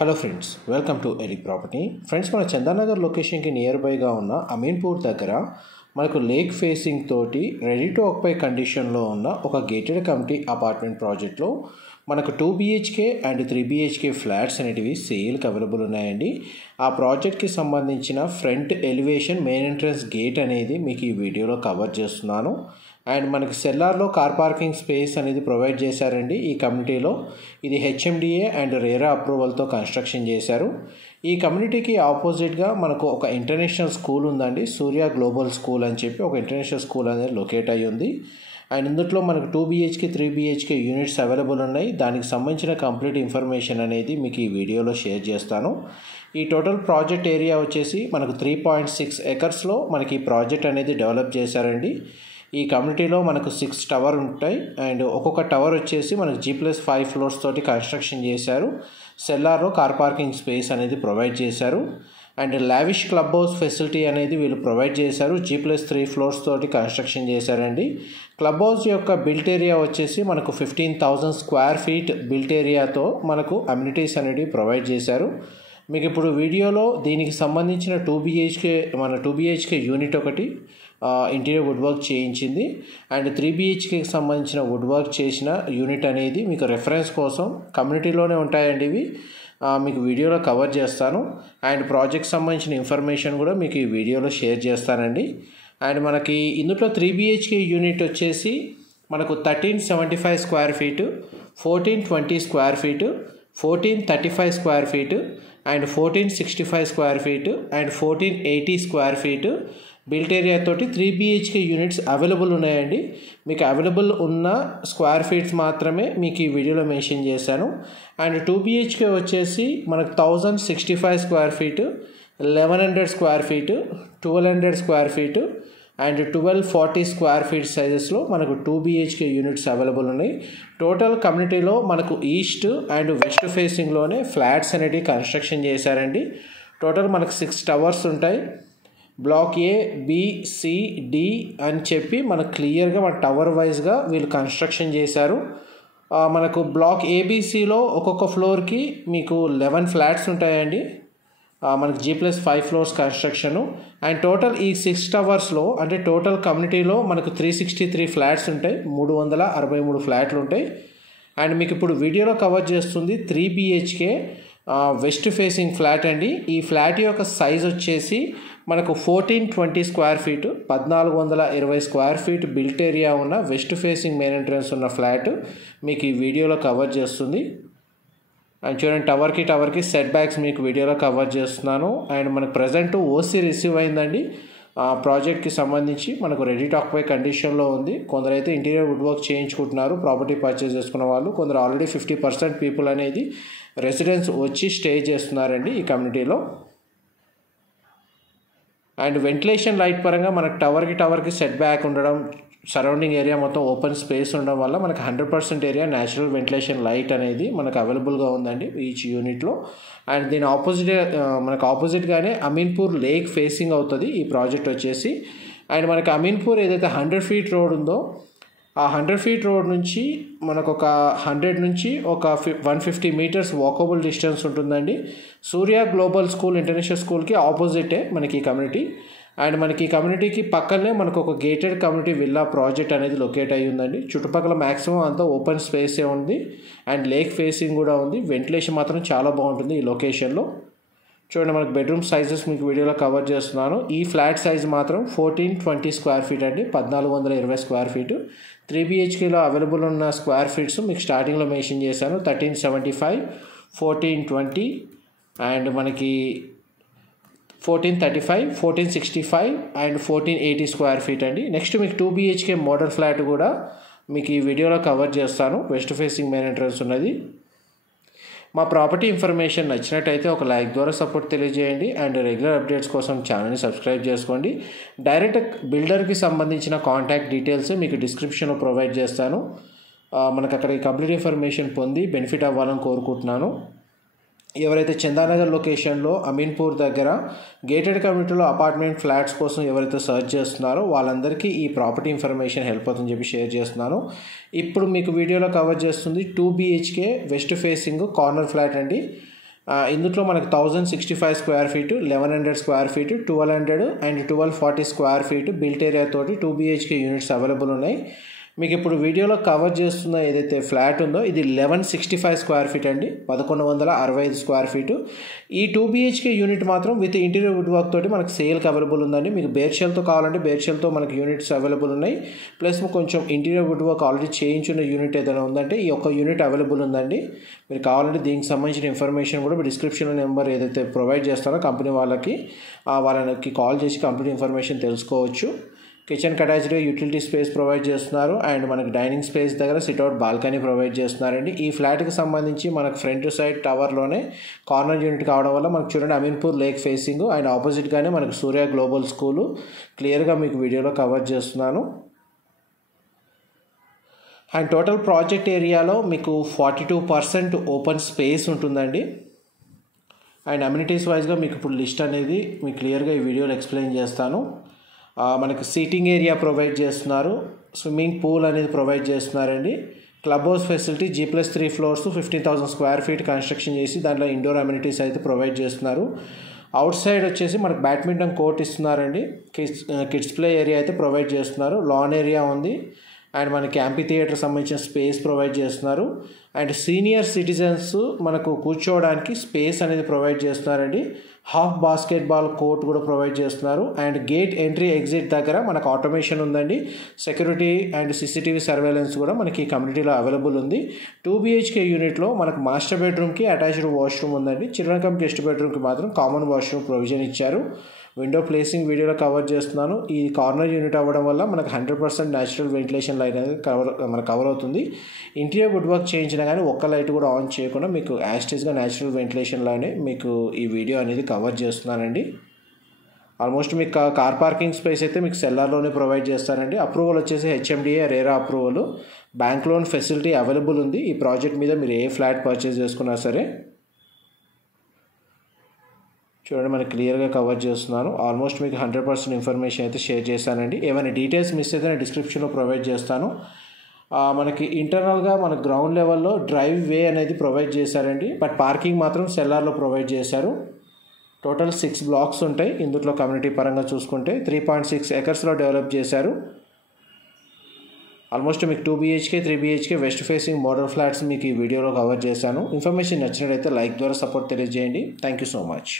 Hello friends, welcome to Elik property. Friends, మన చందానగర్ లొకేషన్కి near బైగా ఉన్న అమీన్పూర్ దగ్గర మనకు లేక్ ఫేసింగ్ తోటి రెడీ టు ఆక్యుపై కండిషన్లో ఉన్న ఒక గేటెడ్ కమ్యూనిటీ అపార్ట్మెంట్ ప్రాజెక్ట్లో మనకు 2 BHK అండ్ 3 BHK ఫ్లాట్స్ అనేటివి సేల్కి అవైలబుల్ ఉన్నాయండి. ఆ ప్రాజెక్ట్కి సంబంధించిన front elevation main entrance gate అనేది మీకు ఈ వీడియోలో కవర్ చేస్తున్నాను. అండ్ మనకి సెల్లార్లో కార్ పార్కింగ్ స్పేస్ అనేది ప్రొవైడ్ చేశారండి. ఈ కమ్యూనిటీలో ఇది HMDA అండ్ రేరా అప్రూవల్తో కన్స్ట్రక్షన్ చేశారు. ఈ కమ్యూనిటీకి ఆపోజిట్గా మనకు ఒక ఇంటర్నేషనల్ స్కూల్ ఉందండి, సూర్య గ్లోబల్ స్కూల్ అని చెప్పి ఒక ఇంటర్నేషనల్ స్కూల్ అనేది లొకేట్ అయ్యి ఉంది. అండ్ ఇందులో మనకు 2 BHK 3 BHK యూనిట్స్ అవైలబుల్ ఉన్నాయి. దానికి సంబంధించిన కంప్లీట్ ఇన్ఫర్మేషన్ అనేది మీకు ఈ వీడియోలో షేర్ చేస్తాను. ఈ టోటల్ ప్రాజెక్ట్ ఏరియా వచ్చేసి మనకు 3.6 ఎకర్స్లో మనకి ఈ ప్రాజెక్ట్ అనేది డెవలప్ చేశారండి. ఈ కమ్యూనిటీలో మనకు 6 టవర్ ఉంటాయి అండ్ ఒక్కొక్క టవర్ వచ్చేసి మనకు G+5 ఫ్లోర్స్ తోటి కన్స్ట్రక్షన్ చేశారు. సెల్లార్లో కార్ పార్కింగ్ స్పేస్ అనేది ప్రొవైడ్ చేశారు. And lavish club house facility అనేది వీళ్ళు ప్రొవైడ్ చేశారు. G+3 ఫ్లోర్స్ తోటి కన్స్ట్రక్షన్ చేశారండి. క్లబ్ హౌస్ యొక్క బిల్ట్ ఏరియా వచ్చేసి మనకు 15,000 స్క్వేర్ ఫీట్ బిల్ట్ ఏరియాతో మనకు అమ్యూనిటీస్ అనేవి ప్రొవైడ్ చేశారు. మీకు ఇప్పుడు వీడియోలో దీనికి సంబంధించిన 2 BHK యూనిట్ ఒకటి ఇంటీరియర్ వుడ్ వర్క్ చేయించింది అండ్ 3 BHKకి సంబంధించిన వుడ్ వర్క్ చేసిన యూనిట్ అనేది మీకు రెఫరెన్స్ కోసం కమ్యూనిటీలోనే ఉంటాయండి. ఇవి మీకు వీడియోలో కవర్ చేస్తాను అండ్ ప్రాజెక్ట్ సంబంధించిన ఇన్ఫర్మేషన్ కూడా మీకు ఈ వీడియోలో షేర్ చేస్తానండి. అండ్ మనకి ఇందులో 3 BHK యూనిట్ వచ్చేసి మనకు 1375 square feet, 1420 square feet, 1435 square feet and 1465 square feet and 1480 square feet built area తోటి 3 BHK యూనిట్స్ అవైలబుల్ ఉన్నాయండి. మీకు అవైలబుల్ ఉన్న స్క్వేర్ ఫీట్స్ మాత్రమే మీకు ఈ వీడియోలో మెన్షన్ చేశాను. అండ్ 2 BHK వచ్చేసి మనకు 1065 square feet, 1100 square feet, 1200 square feet and 1240 square feet సైజెస్లో మనకు 2 BHK యూనిట్స్ అవైలబుల్ ఉన్నాయి. టోటల్ కమ్యూనిటీలో మనకు ఈస్ట్ అండ్ వెస్ట్ ఫేసింగ్లోనే ఫ్లాట్స్ అనేవి కన్స్ట్రక్షన్ చేశారండి. టోటల్ మనకు 6 టవర్స్ ఉంటాయి. Block A, B, C, D అని చెప్పి మనకు క్లియర్గా మన టవర్ వైజ్గా వీళ్ళు కన్స్ట్రక్షన్ చేశారు. మనకు బ్లాక్ ABCలో ఒక్కొక్క ఫ్లోర్కి మీకు 11 ఫ్లాట్స్ ఉంటాయండి. మనకు G+5 floors construction and total ఈ 6 టవర్స్లో అంటే టోటల్ కమ్యూనిటీలో మనకు 363 ఫ్లాట్స్ ఉంటాయి, 363 ఫ్లాట్లు ఉంటాయి. అండ్ మీకు ఇప్పుడు వీడియోలో కవర్ చేస్తుంది 3 BHK వెస్ట్ ఫేసింగ్ ఫ్లాట్ అండి. ఈ ఫ్లాట్ యొక్క సైజ్ వచ్చేసి మనకు 1420 square feet, 1420 square feet built area ఉన్న వెస్ట్ ఫేసింగ్ మెయిన్ ఎంట్రన్స్ ఉన్న ఫ్లాట్ మీకు ఈ వీడియోలో కవర్ చేస్తుంది. అండ్ చూడండి, టవర్కి సెట్ బ్యాక్స్ మీకు వీడియోలో కవర్ చేస్తున్నాను. అండ్ మనకు ప్రజెంట్ OC రిసీవ్ అయిందండి. ప్రాజెక్ట్కి సంబంధించి మనకు రెడీ టు ఆక్యుపై కండిషన్లో ఉంది. కొందరైతే ఇంటీరియర్ వుడ్ వర్క్ చేయించుకుంటున్నారు ప్రాపర్టీ పర్చేస్ చేసుకున్న వాళ్ళు. కొందరు ఆల్రెడీ 50% పీపుల్ అనేది రెసిడెన్స్ వచ్చి స్టే చేస్తున్నారండి ఈ కమ్యూనిటీలో. అండ్ వెంటిలేషన్ లైట్ పరంగా మనకు టవర్కి సెట్ బ్యాక్ ఉండడం, సరౌండింగ్ ఏరియా మొత్తం ఓపెన్ స్పేస్ ఉండడం వల్ల మనకు 100% ఏరియా న్యాచురల్ వెంటిలేషన్ లైట్ అనేది మనకు అవైలబుల్గా ఉందండి ఈచ్ యూనిట్లో. అండ్ దీని ఆపోజిట్గానే అమీన్పూర్ లేక్ ఫేసింగ్ అవుతుంది ఈ ప్రాజెక్ట్ వచ్చేసి. అండ్ మనకి అమీన్పూర్ ఏదైతే 100 ఫీట్ రోడ్ ఉందో ఆ 100 ఫీట్ రోడ్ నుంచి మనకు ఒక 100 నుంచి ఒక 150 మీటర్స్ వాకబుల్ డిస్టెన్స్ ఉంటుందండి. సూర్య గ్లోబల్ స్కూల్ ఇంటర్నేషనల్ స్కూల్కి ఆపోజిటే మనకి ఈ కమ్యూనిటీ. అండ్ మనకి ఈ కమ్యూనిటీకి పక్కనే మనకు ఒక గేటెడ్ కమ్యూనిటీ విల్లా ప్రాజెక్ట్ అనేది లొకేట్ అయ్యి ఉందండి. చుట్టుపక్కల మ్యాక్సిమం అంతా ఓపెన్ స్పేసే ఉంది అండ్ లేక్ ఫేసింగ్ కూడా ఉంది. వెంటిలేషన్ మాత్రం చాలా బాగుంటుంది ఈ లొకేషన్లో. చూడండి, మనకు బెడ్రూమ్ సైజెస్ మీకు వీడియోలో కవర్ చేస్తున్నాను. ఈ ఫ్లాట్ సైజ్ మాత్రం 1420 స్క్వేర్ ఫీట్ అండి, 1420 స్క్వేర్ ఫీటు. 3 BHKలో అవైలబుల్ ఉన్న స్క్వేర్ ఫీట్స్ మీకు స్టార్టింగ్లో మెన్షన్ చేశాను. 1375, 1420 అండ్ మనకి 1435, 1465 అండ్ 1480 స్క్వేర్ ఫీట్ అండి. నెక్స్ట్ మీకు 2 BHK మోడల్ ఫ్లాట్ కూడా మీకు ఈ వీడియోలో కవర్ చేస్తాను. వెస్ట్ ఫేసింగ్ మెయిన్ ఎంట్రన్స్ ఉన్నది. మా ప్రాపర్టీ ఇన్ఫర్మేషన్ నచ్చినట్టయితే ఒక లైక్ ద్వారా సపోర్ట్ తెలియజేయండి అండ్ రెగ్యులర్ అప్డేట్స్ కోసం ఛానల్ని సబ్స్క్రైబ్ చేసుకోండి. డైరెక్ట్ బిల్డర్కి సంబంధించిన కాంటాక్ట్ డీటెయిల్స్ మీకు డిస్క్రిప్షన్లో ప్రొవైడ్ చేస్తాను. మనకు అక్కడ కంప్లీట్ ఇన్ఫర్మేషన్ పొంది బెనిఫిట్ అవ్వాలని కోరుకుంటున్నాను. ఎవరైతే చందానగర్ లొకేషన్లో అమీన్పూర్ దగ్గర గేటెడ్ కమ్యూనిటీలో అపార్ట్మెంట్ ఫ్లాట్స్ కోసం ఎవరైతే సర్చ్ చేస్తున్నారో వాళ్ళందరికీ ఈ ప్రాపర్టీ ఇన్ఫర్మేషన్ హెల్ప్ అవుతుందని చెప్పి షేర్ చేస్తున్నాను. ఇప్పుడు మీకు వీడియోలో కవర్ చేస్తుంది 2 BHK west facing corner flat అండి. ఇందులో మనకు 1065 square feet, 1100 square feet, 1200 and 1240 square feet built area తోటి 2 BHK యూనిట్స్ అవైలబుల్ ఉన్నాయి. మీకు ఇప్పుడు వీడియోలో కవర్ చేస్తున్న ఏదైతే ఫ్లాట్ ఉందో ఇది 1165 స్క్వేర్ ఫీట్ అండి, 1165 స్క్వేర్ ఫీటు. ఈ 2 BHK యూనిట్ మాత్రం విత్ ఇంటీరియర్ వుడ్ వర్క్ తోటి మనకు సేల్కి అవైలబుల్ ఉందండి. మీకు బేర్షెల్తో కావాలంటే బేర్షెల్తో మనకి యూనిట్స్ అవైలబుల్ ఉన్నాయి. ప్లస్ కొంచెం ఇంటీరియర్ వుడ్ వర్క్ ఆల్రెడీ చేయించున్న యూనిట్ ఏదైనా ఉందంటే ఈ ఒక్క యూనిట్ అవైలబుల్ ఉందండి. మీరు కావాలంటే దీనికి సంబంధించిన ఇన్ఫర్మేషన్ కూడా డిస్క్రిప్షన్లో నెంబర్ ఏదైతే ప్రొవైడ్ చేస్తారో కంపెనీ వాళ్ళకి కాల్ చేసి కంప్లీట్ ఇన్ఫర్మేషన్ తెలుసుకోవచ్చు. కిచెన్కి అటాచ్డ్గా యూటిలిటీ స్పేస్ ప్రొవైడ్ చేస్తున్నారు అండ్ మనకి డైనింగ్ స్పేస్ దగ్గర సిట్అవుట్ బాల్కనీ ప్రొవైడ్ చేస్తున్నారండి. ఈ ఫ్లాట్కి సంబంధించి మనకు ఫ్రంట్ సైడ్ టవర్లోనే కార్నర్ యూనిట్ కావడం వల్ల మనకు చూడండి అమీన్పూర్ లేక్ ఫేసింగ్ అండ్ ఆపోజిట్గానే మనకు సూర్య గ్లోబల్ స్కూలు క్లియర్గా మీకు వీడియోలో కవర్ చేస్తున్నాను. అండ్ టోటల్ ప్రాజెక్ట్ ఏరియాలో మీకు 42% ఓపెన్ స్పేస్ ఉంటుందండి. అండ్ అమ్యూనిటీస్ వైజ్గా మీకు ఇప్పుడు లిస్ట్ అనేది మీకు క్లియర్గా ఈ వీడియోలో ఎక్స్ప్లెయిన్ చేస్తాను. మనకి సీటింగ్ ఏరియా ప్రొవైడ్ చేస్తున్నారు, స్విమ్మింగ్ పూల్ అనేది ప్రొవైడ్ చేస్తున్నారండి. Club house facility G+3 floors 15,000 square feet construction చేసి దాంట్లో ఇండోర్ అమ్యూనిటీస్ అయితే ప్రొవైడ్ చేస్తున్నారు. అవుట్ సైడ్ వచ్చేసి మనకు బ్యాడ్మింటన్ కోర్ట్ ఇస్తున్నారండి. కిడ్స్ ప్లే ఏరియా అయితే ప్రొవైడ్ చేస్తున్నారు. లాన్ ఏరియా ఉంది అండ్ మనకి యాంపీ థియేటర్ సంబంధించిన స్పేస్ ప్రొవైడ్ చేస్తున్నారు. అండ్ సీనియర్ సిటిజన్స్ మనకు కూర్చోవడానికి స్పేస్ అనేది ప్రొవైడ్ చేస్తున్నారండి. హాఫ్ బాస్కెట్బాల్ కోర్ట్ కూడా ప్రొవైడ్ చేస్తున్నారు. అండ్ గేట్ ఎంట్రీ ఎగ్జిట్ దగ్గర మనకు ఆటోమేషన్ ఉందండి. సెక్యూరిటీ అండ్ CCTV సర్వేలెన్స్ కూడా మనకి ఈ కమ్యూనిటీలో అవైలబుల్ ఉంది. 2 BHK యూనిట్లో మనకు మాస్టర్ బెడ్రూమ్కి అటాచ్డ్ వాష్రూమ్ ఉందండి. చిల్డ్రన్ కమ్ గెస్ట్ బెడ్రూమ్కి మాత్రం కామన్ వాష్రూమ్ ప్రొవిజన్ ఇచ్చారు. విండో ప్లేసింగ్ వీడియోలో కవర్ చేస్తున్నాను. ఈ కార్నర్ యూనిట్ అవ్వడం వల్ల మనకు 100% న్యాచురల్ వెంటిలేషన్ లైట్ అనేది కవర్ అవుతుంది. ఇంటీరియర్ వుడ్ వర్క్ చేయించినా కానీ ఒక్క లైట్ కూడా ఆన్ చేయకుండా మీకు యాస్టేజ్గా న్యాచురల్ వెంటిలేషన్ లైనే మీకు ఈ వీడియో అనేది కవర్ చేస్తున్నానండి. ఆల్మోస్ట్ మీకు కార్ పార్కింగ్ స్పేస్ అయితే మీకు సెల్లార్లోనే ప్రొవైడ్ చేస్తారండి. అప్రూవల్ వచ్చేసి HMDA RERA approval, bank loan facility available ఉంది. ఈ ప్రాజెక్ట్ మీద మీరు ఏ ఫ్లాట్ పర్చేస్ చేసుకున్నా సరే చూడండి మనకి క్లియర్గా కవర్ చేస్తున్నాను. ఆల్మోస్ట్ మీకు 100% ఇన్ఫర్మేషన్ అయితే షేర్ చేశానండి. ఏమైనా డీటెయిల్స్ మిస్ అయితే నేను డిస్క్రిప్షన్లో ప్రొవైడ్ చేస్తాను. మనకి ఇంటర్నల్గా మన గ్రౌండ్ లెవెల్లో డ్రైవ్ వే అనేది ప్రొవైడ్ చేశారండి. బట్ పార్కింగ్ మాత్రం సెల్లార్లో ప్రొవైడ్ చేశారు. టోటల్ 6 బ్లాక్స్ ఉంటాయి. ఇందులో కమ్యూనిటీ పరంగా చూసుకుంటే 3.6 ఎకర్స్లో డెవలప్ చేశారు. ఆల్మోస్ట్ మీకు 2 BHK 3 BHK west facing model flats మీకు ఈ వీడియోలో కవర్ చేశాను. ఇన్ఫర్మేషన్ నచ్చినట్లయితే లైక్ ద్వారా సపోర్ట్ తెలియజేయండి. Thank you so much.